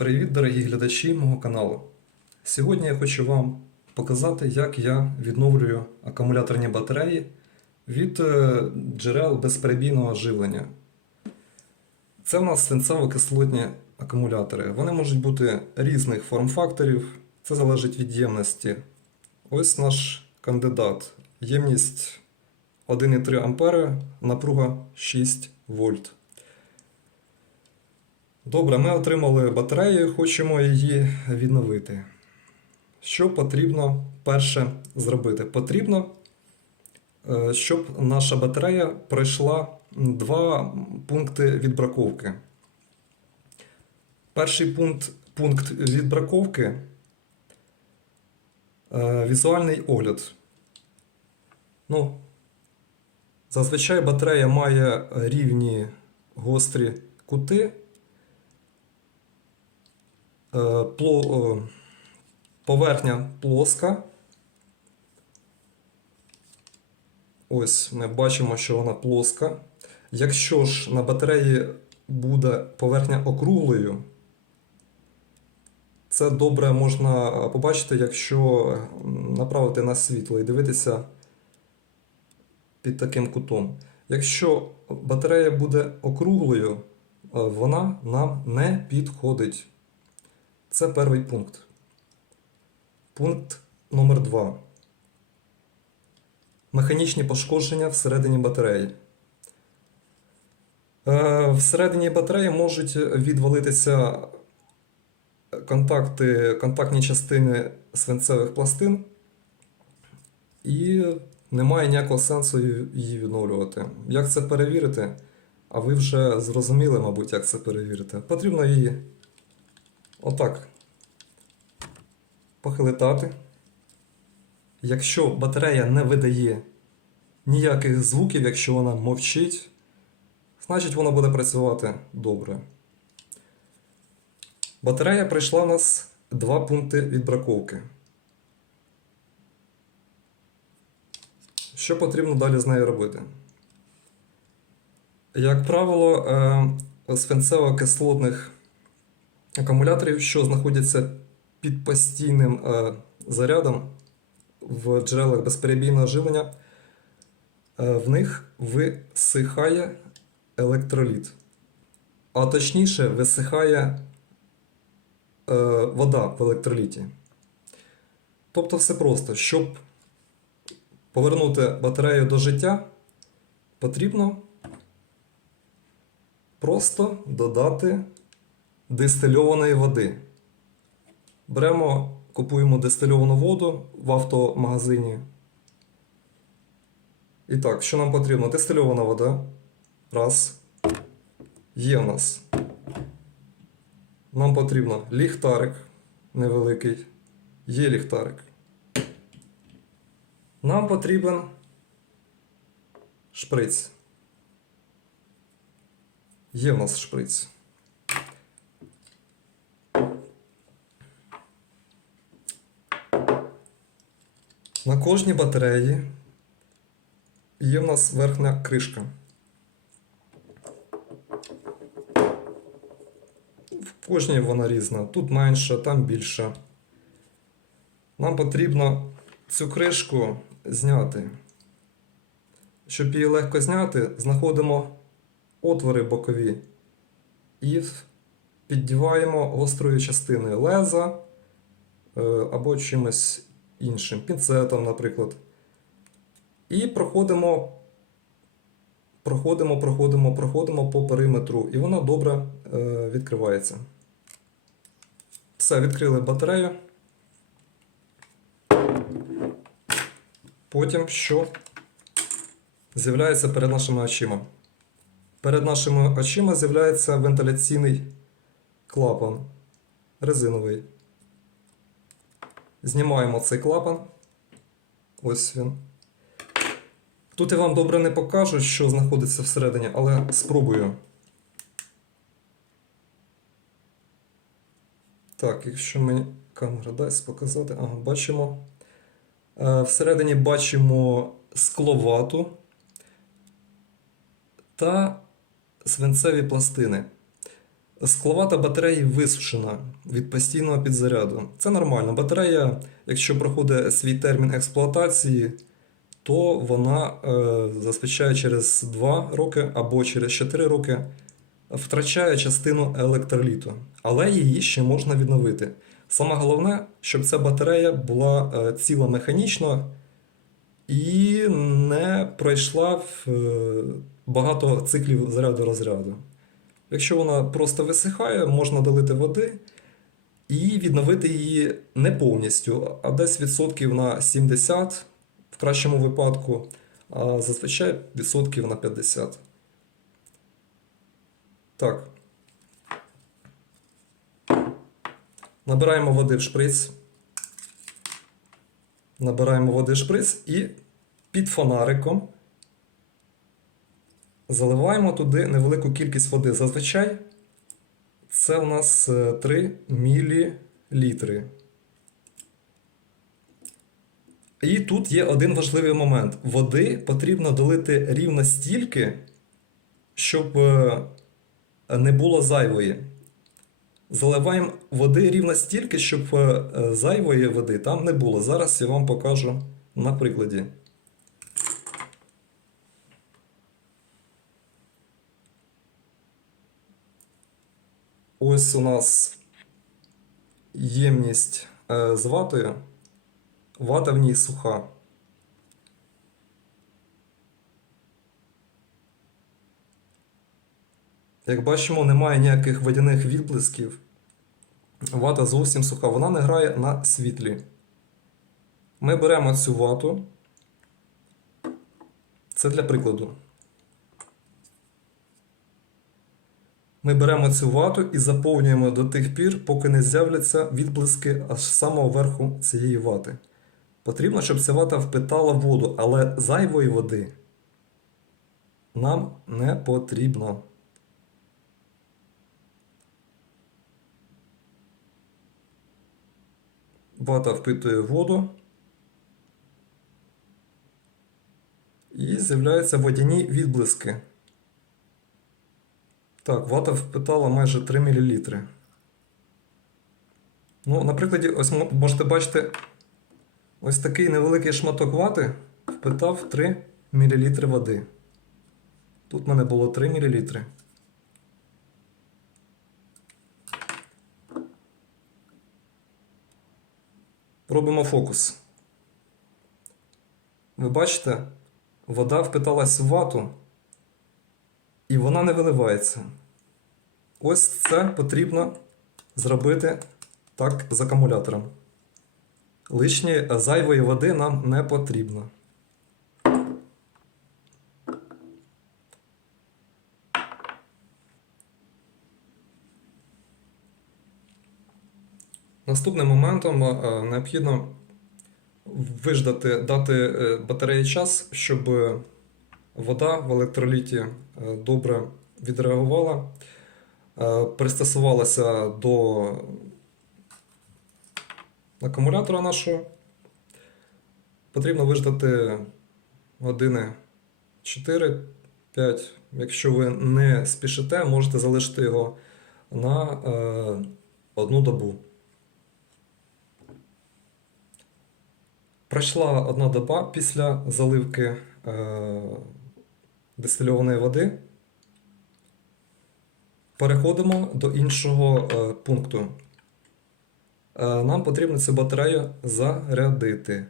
Привіт, дорогі глядачі мого каналу. Сьогодні я хочу вам показати, як я відновлюю акумуляторні батареї від е, джерел безперебійного живлення. Це в нас свинцево-кислотні акумулятори. Вони можуть бути різних форм-факторів, це залежить від ємності. Ось наш кандидат. Ємність 1,3 А, напруга 6 вольт. Добре, ми отримали батарею, хочемо її відновити. Що потрібно перше зробити? Потрібно, е, щоб наша батарея пройшла два пункти відбраковки. Перший пункт, пункт відбраковки е, візуальний огляд. Ну, зазвичай батарея має рівні гострі кути. Е, е, поверхня плоска. Ось ми бачимо, що вона плоска. Якщо ж на батареї буде поверхня округлою, це добре можна побачити, якщо направити на світло і дивитися під таким кутом. Якщо батарея буде округлою, е, вона нам не підходить. Це перший пункт. Пункт номер 2. Механічні пошкодження всередині батареї. Е, Всередині батареї можуть відвалитися контакти, контактні частини свинцевих пластин, і немає ніякого сенсу її відновлювати. Як це перевірити? А ви вже зрозуміли, мабуть, як це перевірити. Потрібно її Отак. Похилитати. Якщо батарея не видає ніяких звуків, якщо вона мовчить, значить вона буде працювати добре. Батарея пройшла у нас два пункти відбраковки. Що потрібно далі з нею робити? Як правило, е, свинцево-кислотних акумуляторів, що знаходяться під постійним е, зарядом в джерелах безперебійного живлення, е, в них висихає електроліт. А точніше, висихає е, вода в електроліті. Тобто все просто, щоб повернути батарею до життя, потрібно просто додати дистильованої води. Беремо, купуємо дистильовану воду в автомагазині. І так, що нам потрібно? Дистильована вода. Раз. Є в нас. Нам потрібно ліхтарик невеликий. Є ліхтарик. Нам потрібен шприц. Є в нас шприц. На кожній батареї є в нас верхня кришка. В кожній вона різна. Тут менша, там більша. Нам потрібно цю кришку зняти. Щоб її легко зняти, знаходимо отвори бокові і піддіваємо гострою частиною леза е, або чимось іншим, пінцетом, наприклад. І проходимо, проходимо, проходимо, проходимо по периметру, і вона добре е, відкривається. Все, відкрили батарею. Потім що з'являється перед нашими очима? Перед нашими очима з'являється вентиляційний клапан резиновий. Знімаємо цей клапан. Ось він. Тут я вам добре не покажу, що знаходиться всередині, але спробую. Так, якщо мені камера дасть показати, ага, бачимо. Е, Всередині бачимо скловату та свинцеві пластини. Скловата батарея висушена від постійного підзаряду. Це нормально. Батарея, якщо проходить свій термін експлуатації, то вона е, зазвичай через 2 роки або через 4 роки втрачає частину електроліту, але її ще можна відновити. Саме головне, щоб ця батарея була е, ціла механічно і не пройшла в, е, багато циклів заряду розряду. Якщо вона просто висихає, можна долити води і відновити її не повністю, а десь відсотків на 70 в кращому випадку, а зазвичай відсотків на 50. Так. Набираємо води в шприц. Набираємо води в шприц і під фонариком заливаємо туди невелику кількість води. Зазвичай це у нас е, 3 мл. І тут є один важливий момент. Води потрібно долити рівно стільки, щоб е, не було зайвої. Заливаємо води рівно стільки, щоб е, е, зайвої води там не було. Зараз я вам покажу на прикладі. Ось у нас ємність е, з ватою. Вата в ній суха. Як бачимо, немає ніяких водяних відблисків. Вата зовсім суха, вона не грає на світлі. Ми беремо цю вату. Це для прикладу. Ми беремо цю вату і заповнюємо до тих пір, поки не з'являться відблиски аж самого верху цієї вати. Потрібно, щоб ця вата впитала воду, але зайвої води нам не потрібно. Вата впитує воду. І з'являються водяні відблиски. Так, вата впитала майже 3 мл. Ну, на прикладі, ось можете бачити, ось такий невеликий шматок вати впитав 3 мл води. Тут в мене було 3 мл. Робимо фокус. Ви бачите, вода впиталась в вату, і вона не виливається. Ось це потрібно зробити так з акумулятором. Лишньої зайвої води нам не потрібно. Наступним моментом е, необхідно виждати, дати е, батареї час, щоб вода в електроліті е, добре відреагувала, е, пристосувалася до акумулятора нашого. Потрібно виждати години 4-5. Якщо ви не спішите, можете залишити його на е, одну добу. Пройшла одна доба після заливки е, дистильованої води. Переходимо до іншого е, пункту. Е, нам потрібно цю батарею зарядити.